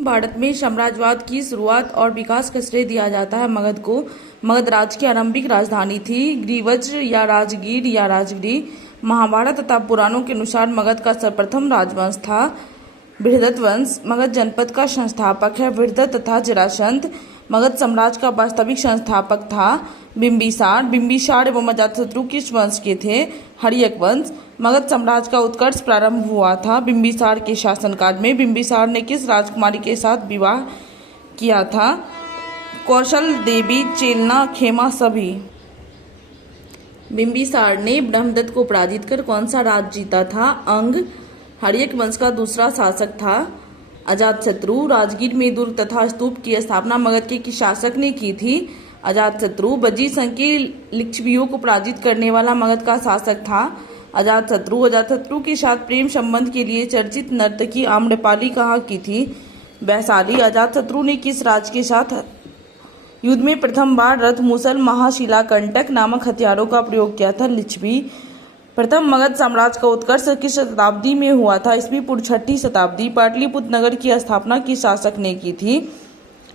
भारत में साम्राज्यवाद की शुरुआत और विकास का श्रेय दिया जाता है मगध को। मगध राज्य की आरंभिक राजधानी थी गिरिवज्र या राजगीर या राजगिरी। महाभारत तथा पुराणों के अनुसार मगध का सर्वप्रथम राजवंश था बृहदत्त वंश। मगध जनपद का संस्थापक है बृहदत्त तथा जरासंध। मगध साम्राज्य का वास्तविक संस्थापक था बिंबिसार। बिंबिसार एवं अजातशत्रु किस वंश के थे? हर्यक वंश। मगध साम्राज्य का उत्कर्ष प्रारंभ हुआ था बिंबिसार के शासनकाल में। बिंबिसार ने किस राजकुमारी के साथ विवाह किया था? कौशल देवी, चेलना, खेमा सभी। बिंबिसार ने ब्रह्मदत्त को पराजित कर कौन सा राज्य जीता था? अंग। हर्यक वंश का दूसरा शासक था अजातशत्रु। राजगीर में दुर्ग तथा स्तूप की स्थापना मगध के किस शासक ने की थी? अजातशत्रु। बज्जी संघ के लिच्छवियों को पराजित करने वाला मगध का शासक था अजातशत्रु। अजातशत्रु के साथ प्रेम संबंध के लिए चर्चित नर्तकी आम्रपाली कहाँ की थी? वैशाली। अजातशत्रु ने किस राज्य के साथ युद्ध में प्रथम बार रथ, मुसल, महाशिलाकंटक नामक हथियारों का प्रयोग किया था? लिच्छवी। प्रथम मगध साम्राज्य का उत्कर्ष किस शताब्दी में हुआ था? ईस्वी पूर्व 6ठी शताब्दी। पाटलिपुत्र नगर की स्थापना किस शासक ने की थी?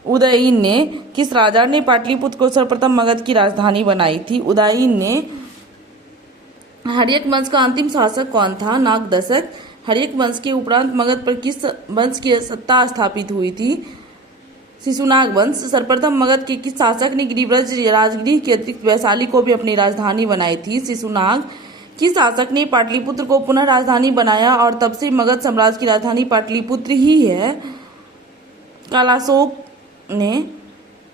उदयीन ने। किस राजा ने पाटलिपुत्र को सर्वप्रथम मगध की राजधानी बनाई थी? उदयीन ने। हर्यक वंश का अंतिम शासक कौन था? नागदशक। हर्यक वंश के उपरांत मगध पर किस वंश की सत्ता स्थापित हुई थी? शिशुनाग वंश। सर्वप्रथम मगध के किस शासक ने गिरिव्रज राजगिरी के अतिरिक्त वैशाली को भी अपनी राजधानी बनाई थी? शिशुनाग। किस शासक ने पाटलिपुत्र को पुनः राजधानी बनाया और तब से मगध साम्राज्य की राजधानी पाटलिपुत्र ही है? कालाशोक ने।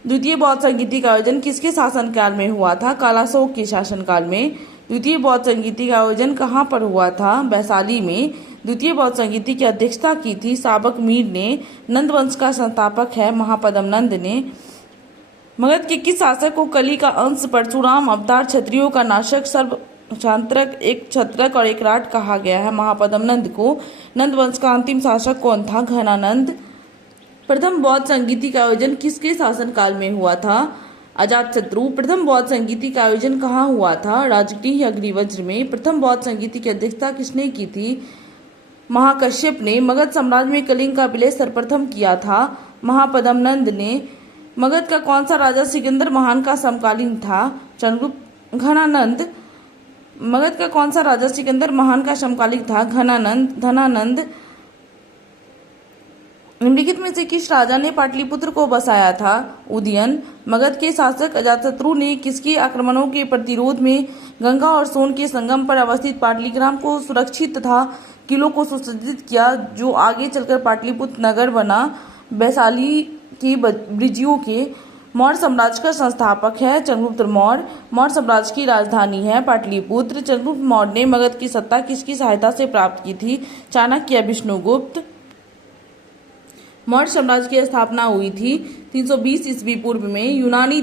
द्वितीय बौद्ध संगीति का आयोजन किसके शासनकाल में हुआ था? कालाशोक के शासनकाल में। द्वितीय बौद्ध संगीति का आयोजन कहाँ पर हुआ था? वैशाली में। द्वितीय बौद्ध संगीति की अध्यक्षता की थी साबक मीर ने। नंद वंश का संस्थापक है महापद्म नंद ने। मगध के किस शासक को कली का अंश परशुराम अवतार, क्षत्रियों का नाशक, सर्व छात्रक, एक छत्रक और एक राट कहा गया है? महापद्म नंद को। नंद वंश का अंतिम शासक कौन था? घनानंद। प्रथम बौद्ध संगीति का आयोजन किसके शासनकाल में हुआ था? अजातशत्रु। प्रथम बौद्ध संगीति का आयोजन कहाँ हुआ था? राजगिरी या गिरिवज्र में। प्रथम बौद्ध संगीति की अध्यक्षता किसने की थी? महाकश्यप ने। मगध साम्राज्य में कलिंग का विलय सर्वप्रथम किया था महापद्म नंद ने। मगध का कौन सा राजा सिकंदर महान का समकालीन था? चंद्रगुप्त। घनानंद। मगध का कौन सा राजा सिकंदर महान का समकालीन था? धनानंद। निम्नलिखित में से किस राजा ने पाटलिपुत्र को बसाया था? उदयन। मगध के शासक अजातशत्रु ने किसके आक्रमणों के प्रतिरोध में गंगा और सोन के संगम पर अवस्थित पाटलिग्राम को सुरक्षित तथा किलों को सुसज्जित किया जो आगे चलकर पाटलिपुत्र नगर बना? वैशाली के बृजियों के। मौर्य साम्राज्य का संस्थापक है चंद्रगुप्त मौर्य। मौर्य साम्राज्य की राजधानी है पाटलिपुत्र। चंद्रगुप्त मौर्य ने मगध की सत्ता किसकी सहायता से प्राप्त की थी? चाणक्य या विष्णुगुप्त। मौर्य साम्राज्य की स्थापना हुई थी 320 ईस्वी पूर्व में। यूनानी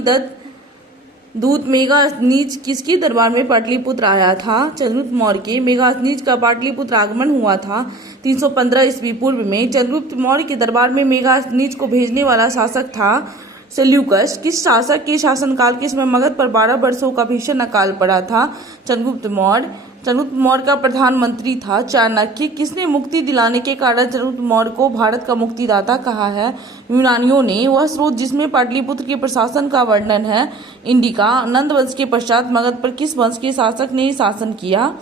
दूत मेगास्थनीज किसके दरबार में पाटलिपुत्र आया था? चंद्रगुप्त मौर्य के। मेगास्थनीज का पाटलिपुत्र आगमन हुआ था 315 ईस्वी पूर्व में। चंद्रगुप्त मौर्य के दरबार में मेगास्थनीज को भेजने वाला शासक था सेल्यूकस। किस शासक के शासनकाल के समय मगध पर 12 वर्षों का भीषण अकाल पड़ा था? चंद्रगुप्त मौर्य। चंद्रगुप्त मौर्य का प्रधानमंत्री था चाणक्य। किसने मुक्ति दिलाने के कारण चंद्रगुप्त मौर्य को भारत का मुक्तिदाता कहा है? यूनानियों ने। वह स्रोत जिसमें पाटलिपुत्र के प्रशासन का वर्णन है इंडिका। नंद वंश के पश्चात मगध पर किस वंश के शासक ने शासन किया?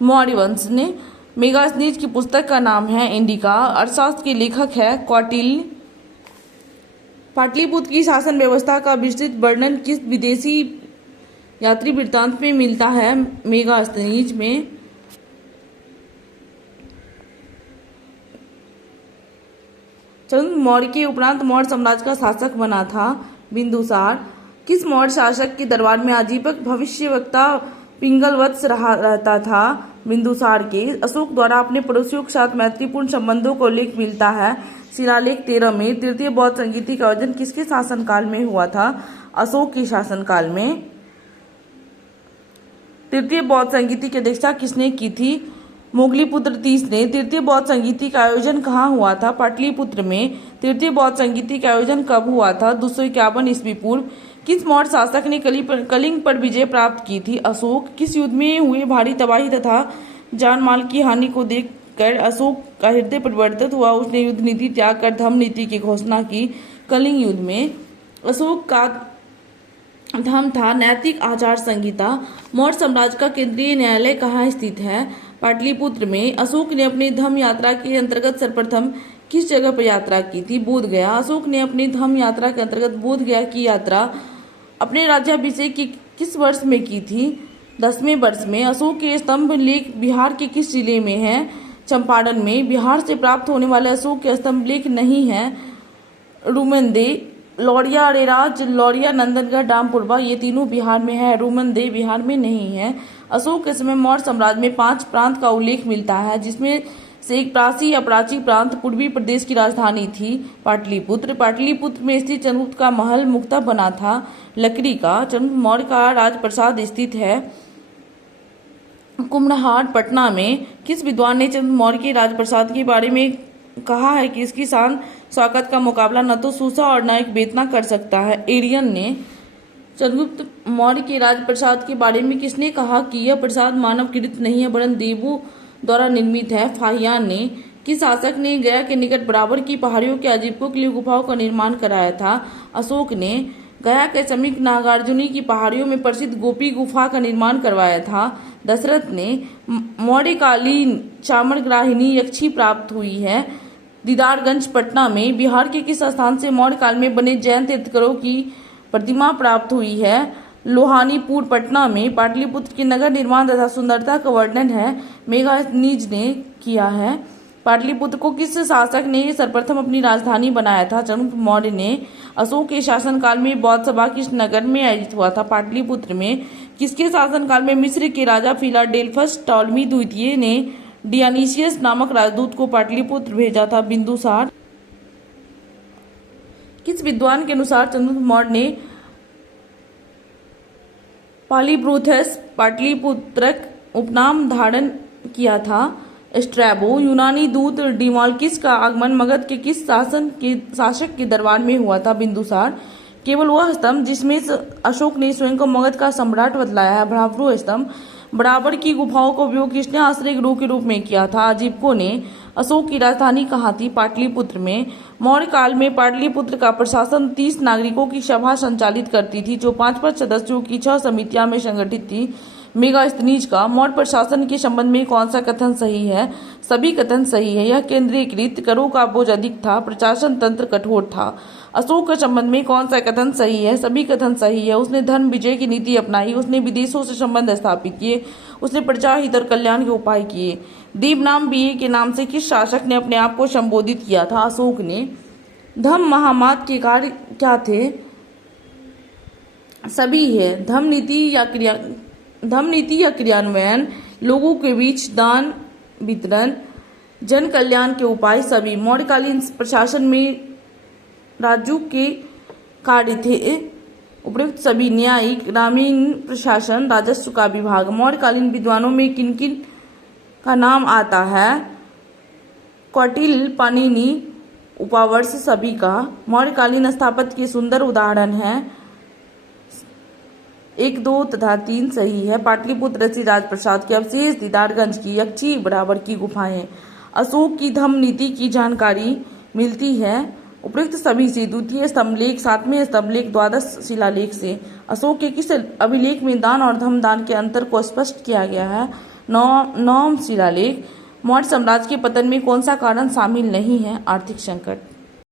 मौर्य वंश ने। मेगास्थनीज की पुस्तक का नाम है इंडिका। अर्थशास्त्र के लेखक है कौटिल्य। पाटलिपुत्र की शासन व्यवस्था का विस्तृत वर्णन किस विदेशी यात्री वृत्तांत में मिलता है? मेगास्थनीज में। चंद्रगुप्त मौर्य के उपरांत मौर्य साम्राज्य का शासक बना था बिंदुसार। किस मौर्य शासक के दरबार में आजीवक भविष्यवक्ता पिंगलवत्स रहता था? बिंदुसार के। अशोक द्वारा अपने पड़ोसियों के साथ मैत्रीपूर्ण संबंधों का उल्लेख मिलता है शिलालेख 13 में। तृतीय बौद्ध संगीति का आयोजन किसके शासनकाल में हुआ था? अशोक के शासनकाल में। तृतीय बौद्ध संगीति की अध्यक्षता किसने की थी? मोगलीपुत्र तीस ने। तृतीय बौद्ध संगीति का आयोजन कहाँ हुआ था? पाटलिपुत्र में। तृतीय बौद्ध संगीति का आयोजन कब हुआ था? 251 ईस्वी पूर्व। किस मौर्य शासक ने कलिंग पर विजय प्राप्त की थी? अशोक। किस युद्ध में हुए भारी तबाही तथा जान माल की हानि को देख कर अशोक का हृदय परिवर्तित हुआ। उसने युद्ध नीति त्याग कर धम्म नीति की घोषणा की। कलिंग युद्ध में अशोक का धम्म था नैतिक आचार संहिता। मौर्य साम्राज्य का केंद्रीय न्यायालय कहाँ स्थित है? पाटलिपुत्र में। अशोक ने अपनी धम्म यात्रा के अंतर्गत सर्वप्रथम किस जगह पर यात्रा की थी? बोध गया। अशोक ने अपनी धम्म यात्रा के अंतर्गत बोध गया की यात्रा अपने राज्याभिषेक की किस वर्ष में की थी? 10वें वर्ष में। अशोक के स्तंभ लेख बिहार के किस जिले में है? चंपारण में। बिहार से प्राप्त होने वाले अशोक के स्तंभ लेख नहीं है रूमनदे, लौरिया अरेराज, लौरिया, नंदनगढ़, डामपुरवा, ये तीनों बिहार में है। रूमनदे बिहार में नहीं है। अशोक के समय मौर्य साम्राज्य में 5 प्रांत का उल्लेख मिलता है, जिसमें से एक प्राची या प्राची प्रांत पूर्वी प्रदेश की राजधानी थी पाटलिपुत्र। पाटलिपुत्र में स्थित चंद्रगुप्त का महल मुख्यतः बना था लकड़ी का। चंद्रगुप्त मौर्य का राजप्रसाद स्थित है कुम्हड़हाट, पटना में। किस विद्वान ने चंद्रगुप्त मौर्य के राजप्रसाद के बारे में कहा है कि इसकी शान शौकत का मुकाबला न तो सूसा और न एक बेतना कर सकता है? एरियन ने। चंद्रगुप्त मौर्य के राजप्रसाद के बारे में किसने कहा कि यह प्रसाद मानव कृत नहीं है वरन देवों द्वारा निर्मित है? फाहियान ने। किस शासक ने गया के निकट बराबर की पहाड़ियों के आजीविकों के लिए गुफाओं का निर्माण कराया था? अशोक ने। गया के समीप नागार्जुनी की पहाड़ियों में प्रसिद्ध गोपी गुफा का निर्माण करवाया था? दशरथ ने। मौर्यकालीन चामरग्राहिनी यक्षी प्राप्त हुई है दीदारगंज, पटना में। बिहार के किस स्थान से मौर्य काल में बने जैन तीर्थंकरों की प्रतिमा प्राप्त हुई है? लोहानीपुर, पटना में। पाटलिपुत्र के नगर निर्माण तथा सुंदरता का वर्णन है मेगास्थनीज ने किया है। पाटलिपुत्र को किस शासक ने सर्वप्रथम अपनी राजधानी बनाया था? चंद्रगुप्त मौर्य ने। अशोक के शासनकाल में बौद्ध सभा किस नगर में आयोजित हुआ था? पाटलिपुत्र में। किसके शासनकाल में मिस्र के राजा फिलाडेल्फस टॉलमी द्वितीय ने डियानीसियस नामक राजदूत को पाटलिपुत्र भेजा था? बिंदुसार। किस विद्वान के अनुसार चंद्रगुप्त मौर्य ने पालीब्रोथस पाटलिपुत्रक उपनाम धारण किया था? स्ट्रैबो। यूनानी दूत डिमॉलकिस का आगमन मगध के किस शासक के दरबार में हुआ था? बिंदुसार। केवल वह स्तंभ जिसमें अशोक ने स्वयं को मगध का सम्राट बतलाया है ब्राह्मणो स्तंभ। बराबर की गुफाओं का उपयोग किसने आश्रय गृह के रूप में किया था? आजीविकों ने। अशोक की राजधानी कहाँ थी? पाटलिपुत्र में। मौर्य काल में पाटलिपुत्र का प्रशासन 30 नागरिकों की सभा संचालित करती थी, जो 5 सदस्यों की 6 समितियां में संगठित थी। मेगास्थनीज का। मौर्य प्रशासन के संबंध में कौन सा कथन सही है? सभी कथन सही है। यह केंद्रीकृत, करों का बोझ अधिक था, प्रशासन तंत्र कठोर था। अशोक के संबंध में कौन सा कथन सही है? सभी कथन सही है। उसने धर्म विजय की नीति अपनाई, उसने विदेशों से संबंध स्थापित किए, उसने प्रजा हित और कल्याण के उपाय किए। दीपनाम बीए के नाम से किस शासक ने अपने आप को संबोधित किया था? अशोक ने। धम्म महामात के कार्य क्या थे? सभी है। धम्म नीति या क्रियान्वयन, लोगों के बीच दान वितरण, जन कल्याण के उपाय, सभी। मौर्यकालीन प्रशासन में राज्यों के कार्य थे उपयुक्त सभी। न्यायिक, ग्रामीण प्रशासन, राजस्व का विभाग। मौर्यकालीन विद्वानों में किन किन का नाम आता है? कौटिल्य, पाणिनि, उपावर्ष, सभी का। मौर्यकालीन स्थापत्य के सुंदर उदाहरण है 1, 2 तथा 3 सही है। पाटलिपुत्र रची राजप्रसाद के अवशेष, दीदारगंज की यक्षी, बराबर की गुफाएं। अशोक की धम्म नीति की जानकारी मिलती है उपयुक्त सभी से। द्वितीय स्तंभलेख, 7वें स्तंभलेख, द्वादश शिलालेख से। अशोक के किस अभिलेख में दान और धम्म दान के अंतर को स्पष्ट किया गया है? 9वां शिलालेख। मौर्य साम्राज्य के पतन में कौन सा कारण शामिल नहीं है? आर्थिक संकट।